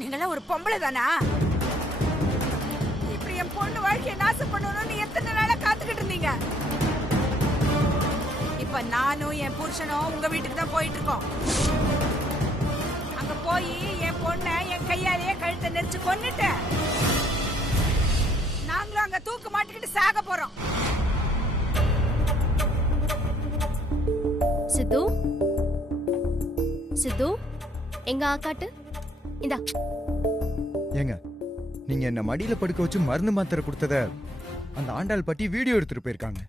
நீங்களாம் ஒரு பொம்பளை தானா? இப்படி என் பொண்ணு வாழ்க்கையை நாசம் பண்ணணும்னு எத்தனை நாளா காத்துக்கிட்டு இருந்தீங்க? இப்ப நானும் என் புருஷனும் உங்க வீட்டுக்கு தான் போயிட்டு இருக்கோம். அங்க போய் என் பொண்ண என் கையாலேயே கழுத்தை நெரிச்சு கொன்னுட்டேன். நாங்களும் அங்க தூக்கு மாட்டிக்கிட்டு சாக போறோம். சித்து சித்து எங்க ஆக்காட்டு இந்தா. ஏங்க நீங்க என்ன மடியில படுக்க வச்சு மருந்து மாத்திரை கொடுத்தத அந்த ஆண்டாள் பத்தி வீடியோ எடுத்துட்டு போயிருக்காங்க.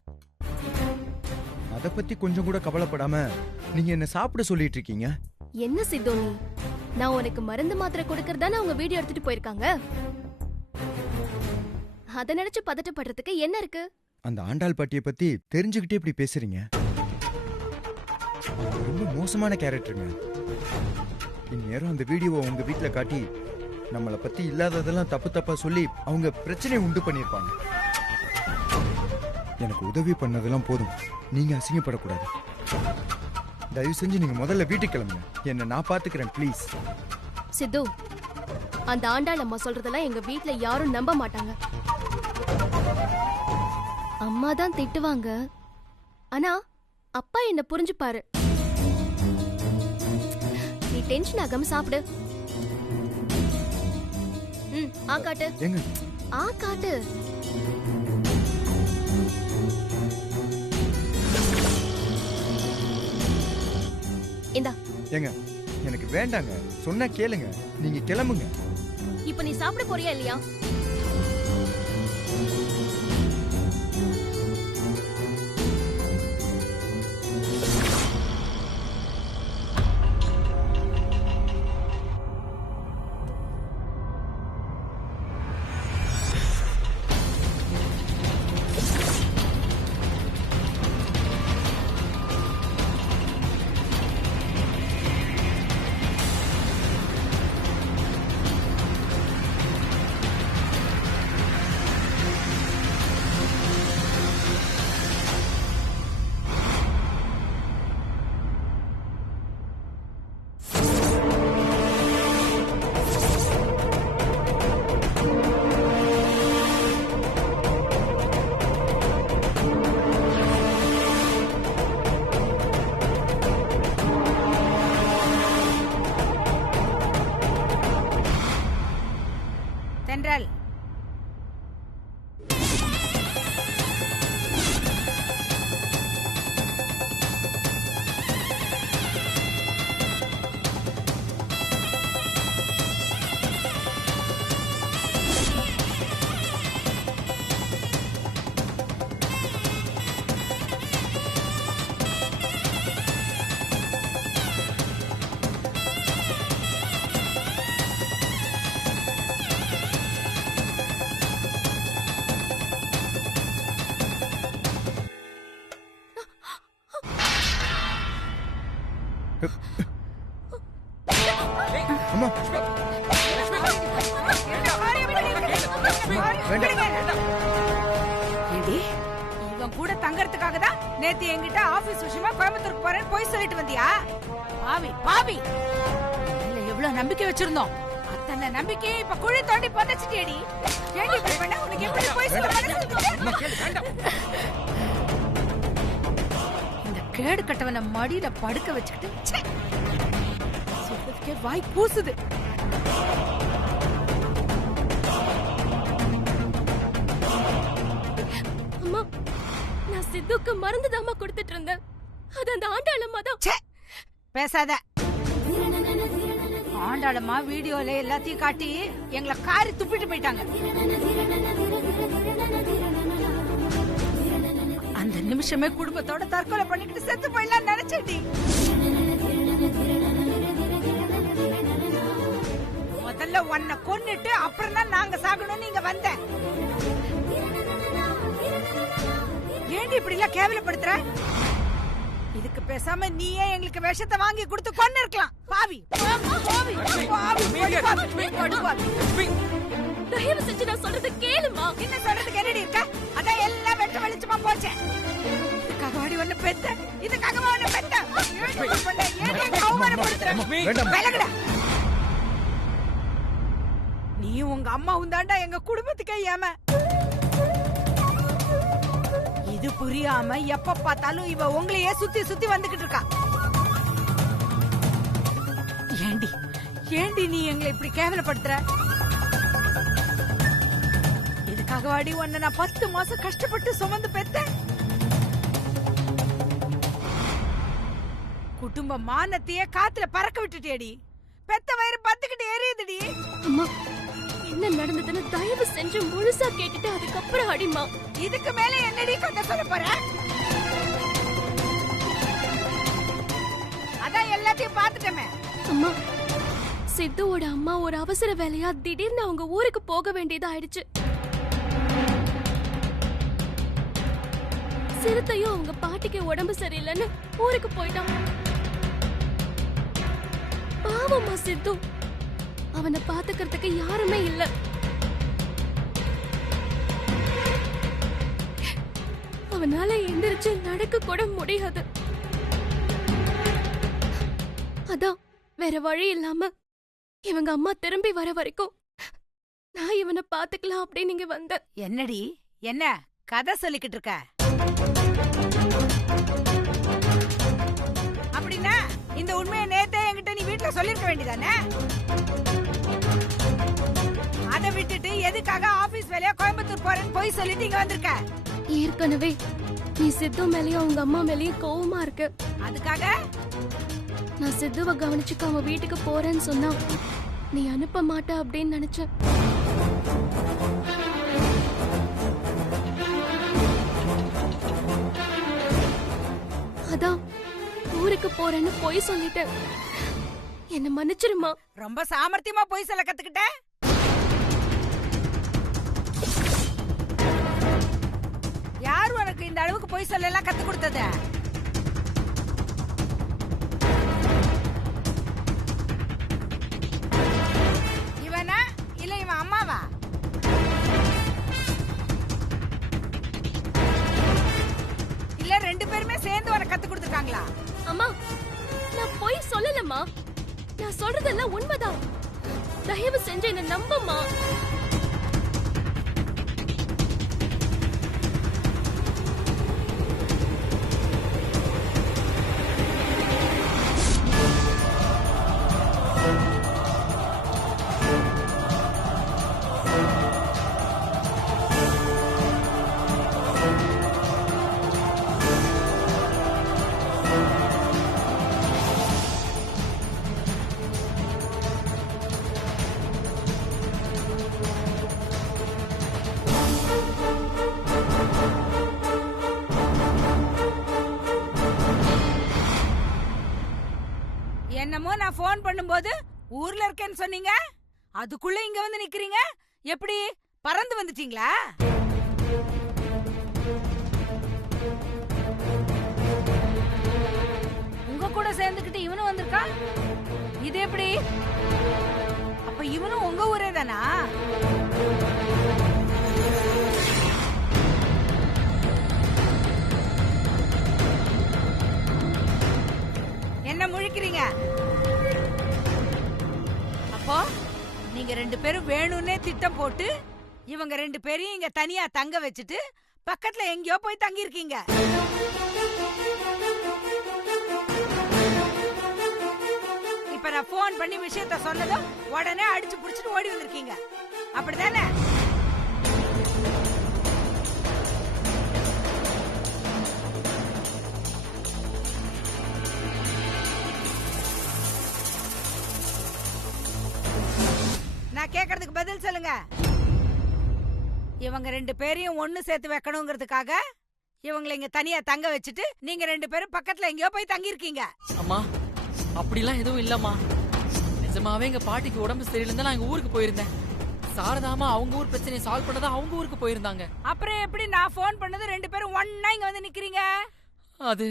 அத பத்தி கொஞ்சம் கூட கவலைப்படாம நீங்க என்ன சாப்பிட சொல்லிட்டு இருக்கீங்க. என்ன சித்து நீ? நான் உனக்கு மருந்து மாத்திரை கொடுக்கறதானே அவங்க வீடியோ எடுத்துட்டு போயிருக்காங்க. அத நினைச்சு பதட்டப்படுறதுக்கு என்ன இருக்கு? அந்த ஆண்டாள் பாட்டியை பத்தி தெரிஞ்சுக்கிட்டே இப்படி பேசுறீங்க. ரொம்ப மோசமான கேரக்டருங்க. இந்நேரம் அந்த வீடியோவை உங்க வீட்டுல காட்டி நம்மளை பத்தி இல்லாததெல்லாம் தப்பு தப்பா சொல்லி அவங்க பிரச்சனை உண்டு பண்ணிருப்பாங்க. எனக்கு உதவி பண்ணதெல்லாம் போதும், நீங்க அசிங்கப்படக்கூடாது. தயவு செஞ்சு நீங்க முதல்ல வீட்டுக்கு கிளம்புங்க. என்ன நான் பாத்துக்கிறேன் ப்ளீஸ். சித்து, அந்த ஆண்டாள் அம்மா சொல்றதெல்லாம் எங்க வீட்ல யாரும் நம்ப மாட்டாங்க. அம்மா தான் திட்டுவாங்க, ஆனா அப்பா என்ன புரிஞ்சுப்பாரு. நீ டென்ஷன் ஆகாம சாப்பிடு. ஆகாட்டு எங்க ஆகாட்டு. இந்தா. ஏங்க எனக்கு வேண்டாங்க, சொன்னா கேளுங்க. நீங்க கிளம்புங்க. இப்ப நீ சாப்பிட போறியா இல்லையா? தென்றல், அம்மா ஏண்டி, இவன் கூட தங்கறதுக்காக தான் நேத்து என்கிட்ட ஆபீஸ் விஷயமா கோயம்புத்தூருக்கு போறேன்னு போய் சொல்லிட்டு வந்தியா? பாவி பாவி, இல்ல எவ்வளவு நம்பிக்கை வச்சிருந்தோம். அத்தனை நம்பிக்கை இப்ப குழி தோண்டி புதைச்சிட்டேடி. ஏண்டி இப்படி பண்ண? உனக்கு எப்படி போய் சொல்ல மனசு? இந்த கேடு கட்டவன மடியில படுக்க வச்சுக்கிட்டு சொல்றதுக்கே வாய் கூசுது. அம்மா, நான் சித்துக்கு மருந்து தாமா கொடுத்துட்டு இருந்தேன். அது அந்த ஆண்டாளம்மா தான். பேசாத. ஆண்டாளம்மா வீடியோல எல்லாத்தையும் காட்டி எங்களை காரி துப்பிட்டு போயிட்டாங்க. அந்த நிமிஷமே குடும்பத்தோட தற்கொலை பண்ணிக்கிட்டு செத்து போயிடலாம் நினைச்சேன்டி. முதல்ல உன்னை கொன்னுட்டு அப்புறம் தான் நாங்க சாகணும்னு நீங்க வந்த. ஏண்டி இப்படி எல்லாம் கேவலப்படுத்துற? இதுக்கு பேசாம நீயே எங்களுக்கு விஷத்தை வாங்கி கொடுத்து கொன்னு இருக்கலாம். பாவி பாவி பாவி. தயவு செஞ்சு நான் சொல்றது கேளுமா. என்ன சொல்றதுக்கு என்னடி இருக்க? அதான் எல்லாம் வெட்ட வெளிச்சமா போச்சு. இதுக்காக வாடி ஒண்ணு பெத்த, இதுக்காக ஒண்ணு பெத்த. ஏன் அவமானப்படுத்துற? விலகுடா. நீ உங்க அம்மாவும் தாண்டா எங்க குடும்பத்துக்கே ஏம. இது புரியாம எப்ப பார்த்தாலும் இவ உங்களையே சுத்தி சுத்தி வந்துகிட்டு இருக்கா. ஏண்டி ஏண்டி நீ எங்களை இப்படி கேவலப்படுத்துற? இதுக்காக வாடி உன்னை நான் 10 மாசம் கஷ்டப்பட்டு சுமந்து பெத்தேன். குடும்ப மானத்தையே காத்துல பறக்க விட்டுட்டேடி. பெத்த வயிறு பத்துக்கிட்டு எரியுதுடி. அம்மா, என்ன நடந்ததுன்னு தயவு செஞ்சு முழுசா கேட்டுட்டு அதுக்கப்புறம் அடிமா. இதுக்கு மேல என்னடி கட்ட சொல்ல போற? அதான் எல்லாத்தையும் பாத்துட்டமே. அம்மா, சித்துவோட அம்மா ஒரு அவசர வேலையா திடீர்னு அவங்க ஊருக்கு போக வேண்டியதா ஆயிடுச்சு. சிறுத்தையும் அவங்க பாட்டிக்கு உடம்பு சரியில்லைன்னு ஊருக்கு போயிட்டான். பாவம்மா சித்து, அவனை பாத்துக்கிறதுக்கு யாருமே இல்ல. அவனால எந்திரிச்சு நடக்க கூட முடியாது. அதான் வேற வழி இல்லாம இவங்க அம்மா திரும்பி வர வரைக்கும் நான் இவனை பாத்துக்கலாம் அப்படின்னு நீங்க வந்த. என்னடி என்ன கதை சொல்லிக்கிட்டு இருக்க? அப்படின்னா இந்த உண்மையை நேத்தே என்கிட்ட நீ வீட்டுல சொல்லிருக்க வேண்டியதானே? அதை விட்டுட்டு எதுக்காக ஆபீஸ் வேலையா கோயம்புத்தூர் போறேன்னு போய் சொல்லிட்டு இங்க வந்திருக்க? ஏற்கனவே நீ சித்து மேலயும் அவங்க அம்மா மேலயும் கோவமா இருக்கு. அதுக்காக நான் சித்துவை கவனிச்சுக்க அவன் வீட்டுக்கு போறேன்னு சொன்னா நீ அனுப்ப மாட்ட அப்படின்னு நினைச்சேன். அதான் ஊருக்கு போறேன்னு போய் சொல்லிட்டேன். என்ன மன்னிச்சிருமா. ரொம்ப சாமர்த்தியமா போய் சொல்ல கத்துக்கிட்ட. யார் உனக்கு இந்த அளவுக்கு போய் சொல்ல எல்லாம் கத்து கொடுத்தது? இவனா இல்ல இவன் அம்மாவா? இல்ல ரெண்டு பேருமே சேர்ந்து உனக்கு கத்து கொடுத்துருக்காங்களா? அம்மா, நான் போய் சொல்லலம்மா. நான் சொல்றதெல்லாம் உண்மைதான். தயவு செஞ்சு என்ன நம்பம்மா. என்னமோ நான் போன் பண்ணும்போது ஊர்ல இருக்கேன்னு சொன்னீங்க, அதுக்குள்ள இங்க வந்து நிக்கிறீங்க. எப்படி பறந்து வந்துட்டீங்களா? உங்க கூட சேர்ந்துக்கிட்டு இவனும் வந்திருக்கா. இது எப்படி? அப்ப இவனும் உங்க ஊரே தானா? என்ன முழிக்கிறீங்க? அப்போ நீங்க ரெண்டு பேரும் வேணும்னே திட்டம் போட்டு இவங்க ரெண்டு பேரையும் இங்க தனியா தங்க வச்சுட்டு பக்கத்துல எங்கேயோ போய் தங்கி இருக்கீங்க. இப்ப நான் போன் பண்ணி விஷயத்த சொன்னதும் உடனே அடிச்சு புடிச்சிட்டு ஓடி வந்திருக்கீங்க, அப்படிதானே? நான் கேக்குறதுக்கு பதில் சொல்லுங்க. இவங்க ரெண்டு பேரையும் ஒண்ணு சேர்த்து வைக்கணுங்கிறதுக்காக இவங்களை இங்க தனியா தங்க வச்சுட்டு நீங்க ரெண்டு பேரும் பக்கத்துல எங்கேயோ போய் தங்கி இருக்கீங்க. அம்மா, அப்படிலாம் எதுவும் இல்லம்மா. நிஜமாவே எங்க பாட்டிக்கு உடம்பு சரியில்லை, நான் எங்க ஊருக்கு போயிருந்தேன். சாரதாமா அவங்க ஊர் பிரச்சனையை சால்வ் பண்ணதா அவங்க ஊருக்கு போயிருந்தாங்க. அப்புறம் எப்படி நான் போன் பண்ணது ரெண்டு பேரும் ஒண்ணா இங்க வந்து நிக்கிறீங்க? அது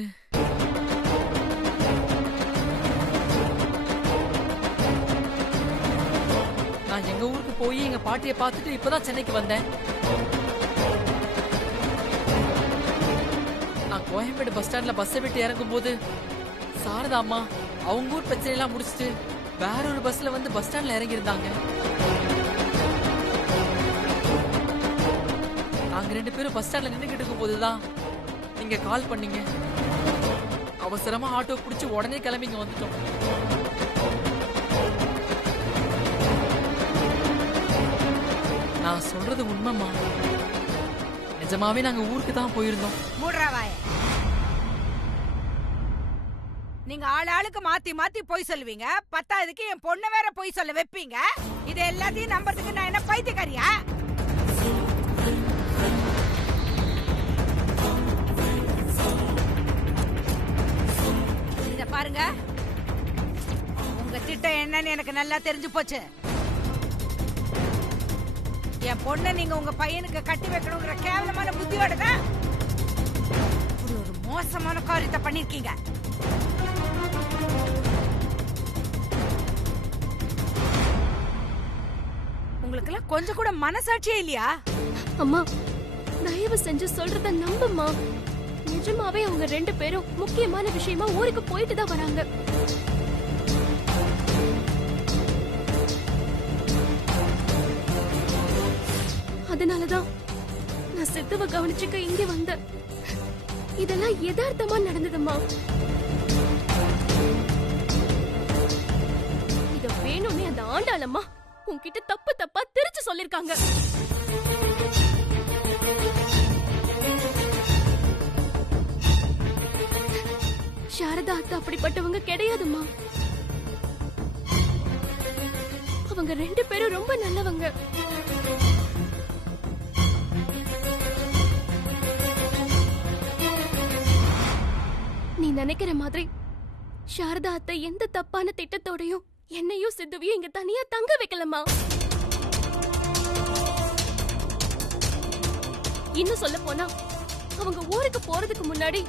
நான் எங்க ஊருக்கு போய் எங்க பாட்டியை பார்த்துட்டு இப்பதான் சென்னைக்கு வந்தேன். நான் கோயம்பேடு பஸ் ஸ்டாண்ட்ல பஸ்ஸை விட்டு இறங்கும் போது சாரதா அம்மா அவங்க ஊர் பிரச்சனை எல்லாம் முடிச்சிட்டு வேற ஒரு பஸ்ல வந்து பஸ் ஸ்டாண்ட்ல இறங்கி இருந்தாங்க. 2 பேரும் பஸ் ஸ்டாண்ட்ல நின்னுகிட்டு இருக்கும் போதுதான் நீங்க கால் பண்ணீங்க. அவசரமா ஆட்டோ புடிச்சு உடனே கிளம்பிங்க வந்துட்டோம். நான் சொல்றது உண்மைமா. நிஜமாவே நாங்க ஊருக்கு தான் போயிருந்தோம். மூடுறாவாய. நீங்க ஆளுக்கு மாத்தி மாத்தி போய் சொல்லுவீங்க. பத்தாவதுக்கு என் பொண்ணு வேற போய் சொல்ல வைப்பீங்க. இது எல்லாத்தையும் நம்பறதுக்கு நான் என்ன பைத்தியக்காரியா? இத பாருங்க, உங்க திட்டம் என்னன்னு எனக்கு நல்லா தெரிஞ்சு போச்சு. என் பொண்ணை நீங்க உங்க பையனுக்கு கட்டி வைக்கணுங்கிற கேவலமான புத்தியோட தான் இப்படி ஒரு மோசமான காரியத்தை பண்ணிருக்கீங்க. உங்களுக்கெல்லாம் கொஞ்சம் கூட மனசாட்சியே இல்லையா? அம்மா, தயவு செஞ்சு சொல்றத நம்புமா. நிஜமாவே அவங்க 2 பேரும் முக்கியமான விஷயமா ஊருக்கு போயிட்டு தான் வராங்க. அதனாலதான் நான் சித்துவ கவனிச்சுக்க இங்க வந்தேன். இதெல்லாம் யதார்த்தமா நடந்ததுமா. இத வேணும்னே அந்த ஆண்டாளம்மா உன்கிட்ட தப்பு தப்பா திருச்சு சொல்லிருக்காங்க. சாரதா அத்தை அப்படிப்பட்டவங்க கிடையாதுமா. அவங்க 2 பேரும் ரொம்ப நல்லவங்க. நீ நினைக்கிற மாதிரி சாரதா அத்தை எந்த தப்பான திட்டத்தோடையும் என்னையும் சித்துவையும் இங்க தனியா தங்க வைக்கலமா. இன்னும் சொல்ல போனா அவங்க ஊருக்கு போறதுக்கு முன்னாடி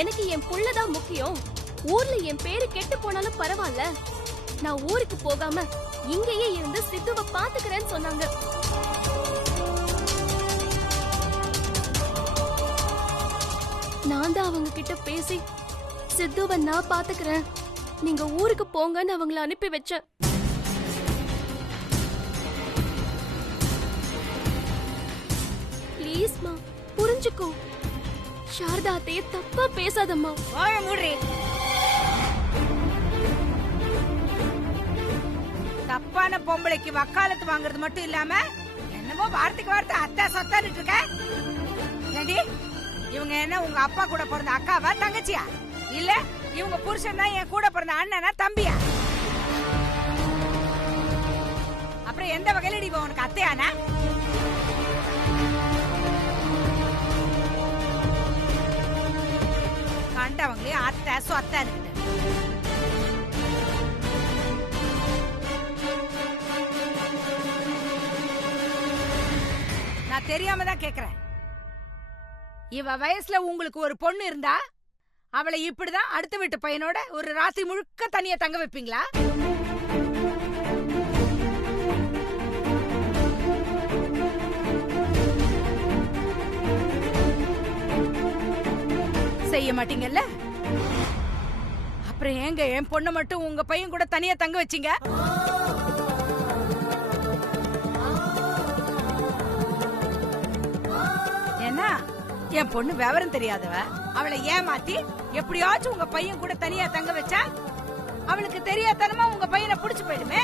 எனக்கு என் புள்ளதான் முக்கியம், ஊர்ல என் பேரு கெட்டு போனாலும் பரவாயில்ல, நான் ஊருக்கு போகாம இங்கேயே இருந்து சித்துவை பாத்துக்கிறேன்னு சொன்னாங்க. நான் தான் அவங்க கிட்ட பேசி சித்துவை நான் பாத்துக்கிறேன், நீங்க ஊருக்கு போங்கன்னு அவங்கள அனுப்பி வச்சேன். ப்ளீஸ்மா புரிஞ்சுக்கோ. சாரதா அத்தைய தப்பா பேசாதம்மா. வாய மூடுறி. தப்பான பொம்பளைக்கு வக்காலத்து வாங்குறது மட்டும் இல்லாம என்னமோ வார்த்தைக்கு வார்த்தை அத்தா சொத்தான்னு இருக்க. ஏண்டி, இவங்க என்ன உங்க அப்பா கூட பிறந்த அக்காவா தங்கச்சியா? இல்ல இவங்க புருஷன் தான் என் கூட பிறந்த அண்ணனா தம்பியா? அப்புறம் எந்த வகையில இவ உனக்கு அத்தையானா? கண்டவங்களே அத்தை சொத்தா இருக்கு. நான் தெரியாம தான் கேக்குறேன். இவ வயசுல உங்களுக்கு ஒரு பொண்ணு இருந்தா அவளை இப்படிதான் அடுத்த வீட்டு பையனோட ஒரு ராத்திரி முழுக்க தனியா தங்க வைப்பீங்களா? செய்ய மாட்டீங்கல்ல? அப்புறம் ஏங்க என் பொண்ணு மட்டும் உங்க பையன் கூட தனியா தங்க வச்சீங்க? என்ன, என் பொண்ணு விவரம் தெரியாதவ, அவளை ஏமாத்தி எப்படியாச்சும் உங்க பையன் கூட தனியா தங்க வச்சா அவளுக்கு தெரியாதனமா உங்க பையனை புடிச்சு போயிடுமே.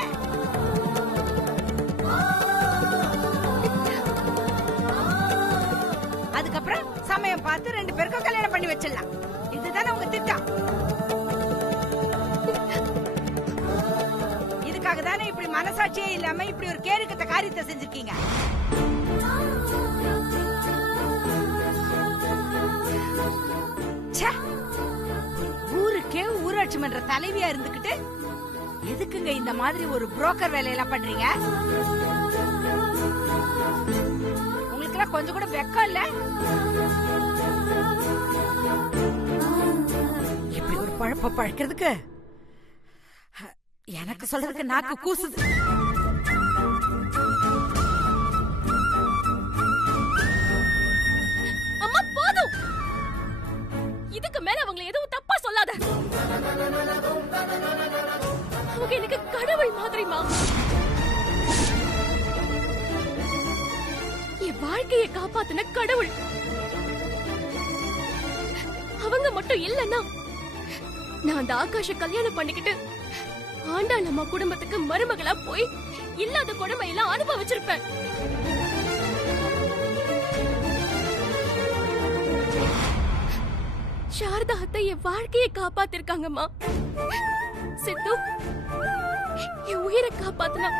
அதுக்கப்புறம் சமயம் பார்த்து 2 பேருக்கும் கல்யாணம் பண்ணி வச்சிடலாம். இதுதானே உங்க திட்டம்? இதுக்காக தானே இப்படி மனசாட்சியே இல்லாம இப்படி ஒரு கேடுகட்ட காரியத்தை செஞ்சிருக்கீங்க. ஊருக்கே ஊராட்சி மன்ற தலைவியா இருந்துகிட்டு எதுக்குங்க இந்த மாதிரி ஒரு புரோக்கர் வேலையெல்லாம் பண்றீங்க? உங்களுக்கு கொஞ்சம் கூட வெக்கம் இல்ல? இப்படி ஒரு பழப்ப பழக்கிறதுக்கு எனக்கு சொல்றதுக்கு நாக்கு கூசுது. அம்மா போதும், இதுக்கு மேல அவங்களை எதுவும் தப்பா சொல்லாத. அவங்க எனக்கு கடவுள் மாதிரிமா. என் வாழ்க்கையை காப்பாத்தின கடவுள். அவங்க மட்டும் இல்லன்னா நான் அந்த ஆகாஷ கல்யாணம் பண்ணிக்கிட்டு ஆண்டாள் அம்மா குடும்பத்துக்கு மருமகளா போய் இல்லாத கொடுமையெல்லாம் அனுபவிச்சிருப்பேன். சாரதா அத்தை என் வாழ்க்கையை காப்பாத்திருக்காங்கம்மா. சித்து என் உயிரை காப்பாத்தினா.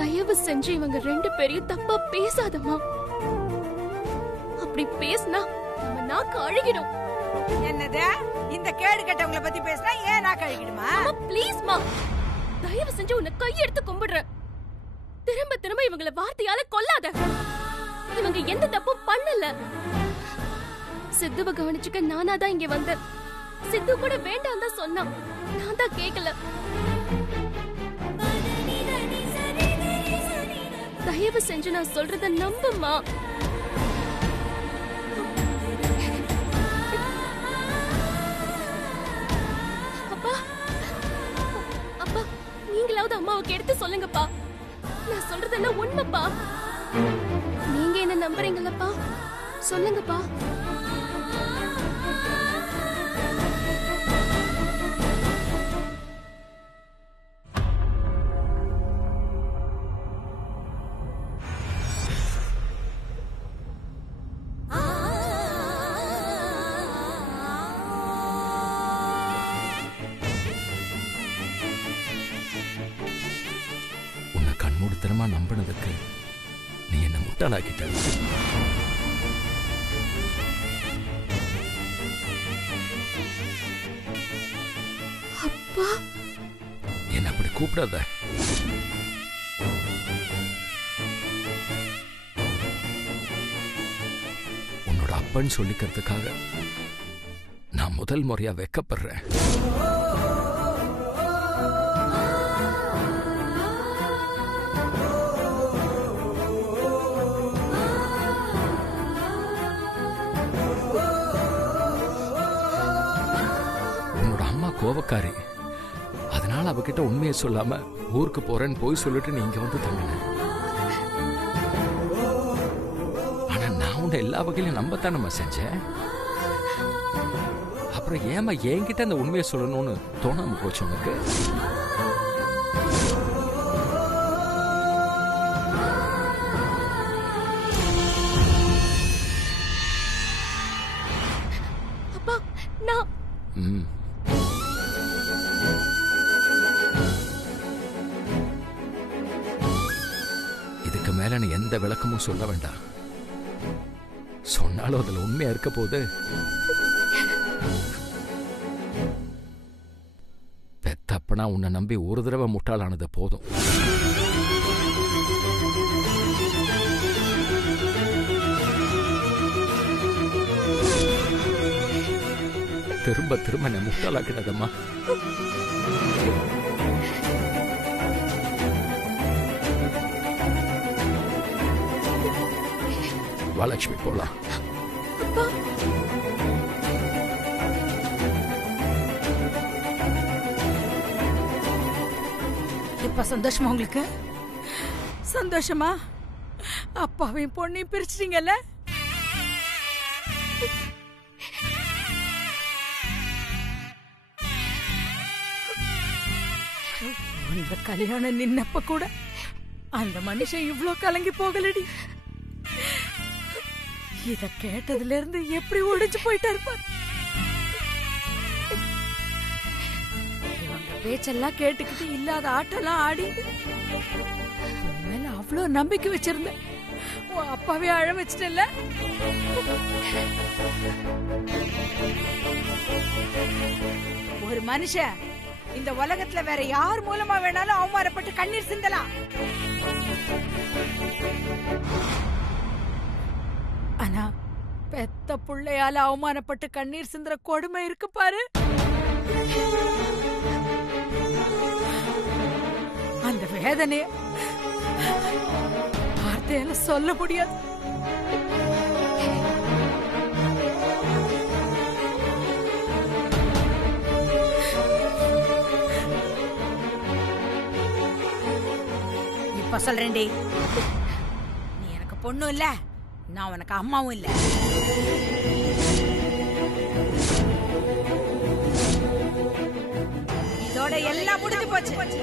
தயவு செஞ்சு இவங்க 2 பேரையும் தப்பா பேசாதம்மா. அப்படி பேசினா நம்ம நாக்கு அழுகிடும். என்னது? இந்த கேடு கெட்டவங்கள பத்தி பேசினா ஏன் நாக்கு அழுகிடுமா? ப்ளீஸ் மா, தயவு செஞ்சு உன்னை கையெடுத்து கும்பிடுறேன். திரும்ப திரும்ப இவங்கள வார்த்தையால கொல்லாத. இவங்க எந்த தப்பும் பண்ணல. சித்துவ கவனிச்சுக்க நானா தான் இங்க வந்தேன். சித்து கூட வேண்டாம் தான் சொன்னான். நான் தான் கேட்கல. தயவு செஞ்சு நான் சொல்றத நம்புமா. அப்பா அப்பா, நீங்களாவது அம்மாவுக்கு எடுத்து சொல்லுங்கப்பா. நான் சொல்றதெல்லாம் உண்மைப்பா. நீங்க என்ன நம்புறீங்களப்பா? சொல்லுங்கப்பா. உன்னை கண்மூடித்தனமா நம்பினதுக்கு நீ என்ன முட்டாளாக்கிட்ட. அப்பா, என்ன அப்படி கூப்பிடாத. உன்னோட அப்பன்னு சொல்லிக்கிறதுக்காக நான் முதல் முறையா வெக்கப்படுறேன். உன்னோட அம்மா கோபக்காரி. அதனால அவகிட்ட உண்மையை சொல்லாம ஊருக்கு போறேன்னு போய் சொல்லிட்டு நீ இங்க வந்து தங்கின. ஆனா நான் உன்னை எல்லா வகையிலும் நம்பத்தான் நம்ம செஞ்சேன். அப்புறம் ஏமா என்கிட்ட அந்த உண்மையை சொல்லணும்னு தோணாம போச்சு உனக்கு? அப்பா, நான் இதுக்கு மேல நீ எந்த விளக்கமும் சொல்ல வேண்டாம். சொன்னாலும் அதுல உண்மையா இருக்க போது. பெத்தப்பனா உன்னை நம்பி ஒரு தடவை முட்டாளானது போதும். திரும்ப திரும்ப என்ன முட்டாளாக்கிடாதம்மா. லட்சுமி போலாம். இப்ப சந்தோஷமா உங்களுக்கு? சந்தோஷமா? அப்பாவையும் பொண்ணையும் பிரிச்சிட்டீங்கல்ல? உங்க கல்யாணம் நின்னப்ப கூட அந்த மனுஷன் இவ்ளோ கலங்கி போகலடி. இத கேட்டதுல இருந்து எப்படி ஒடிச்சு போயிட்டா இருப்பார். இவங்க பேச்செல்லாம் கேட்டுக்கிட்டு இல்லாத ஆட்டெல்லாம் ஆடி மேல அவ்வளோ நம்பிக்கை வச்சிருந்தேன். உன் அப்பாவே அழ வச்சிட்டல. ஒரு மனுஷன் இந்த உலகத்துல வேற யார் மூலமா வேணாலும் அவமானப்பட்டு கண்ணீர் சிந்தலாம். ஆனா பெத்த புள்ளையால அவமானப்பட்டு கண்ணீர் சிந்துற கொடுமை இருக்கு பாரு. அந்த வேதனைய வார்த்தையால சொல்ல முடியாது. இப்ப சொல்றேன்டி, நீ எனக்கு பொண்ணும் இல்ல, நான் உனக்கு அம்மாவும் இல்ல. இதோட எல்லாம் முடிஞ்சு போச்சு.